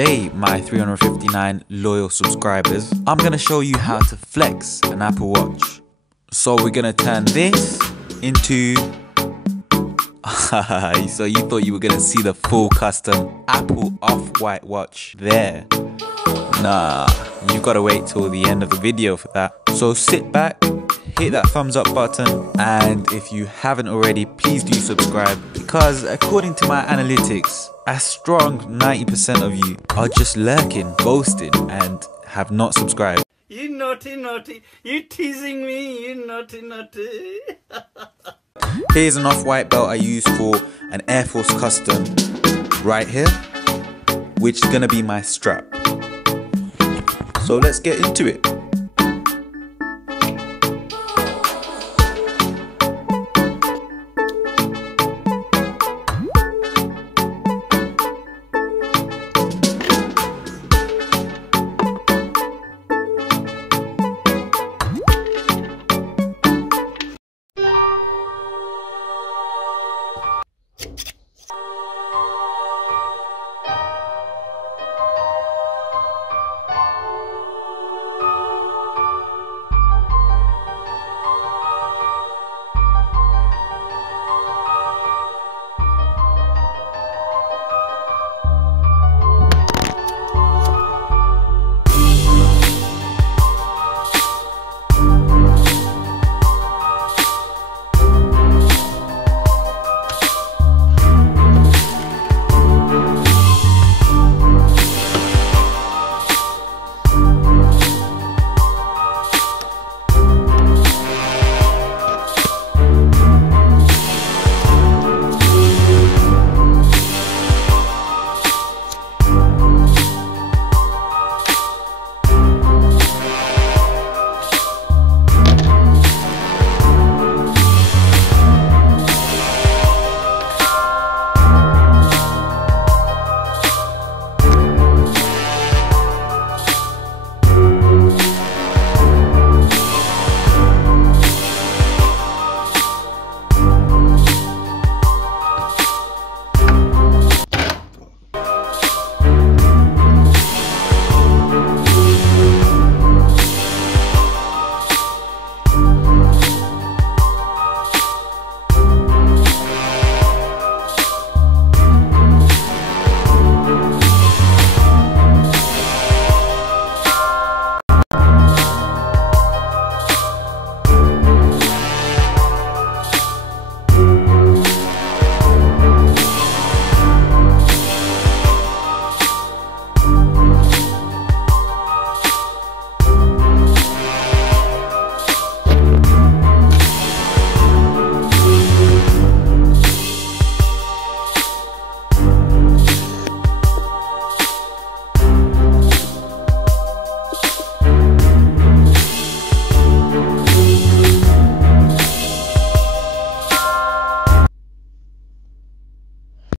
today, my 359 loyal subscribers, I'm gonna show you how to flex an Apple Watch. So we're gonna turn this into so you thought you were gonna see the full custom Apple off-white watch there. Nah, you gotta wait till the end of the video for that. So sit back, hit that thumbs up button, and if you haven't already, please do subscribe, because according to my analytics, a strong 90% of you are just lurking, ghosting, and have not subscribed. You naughty naughty, you teasing me, you naughty naughty. Here's an off-white belt I use for an Air Force Custom right here, which is gonna be my strap. So let's get into it.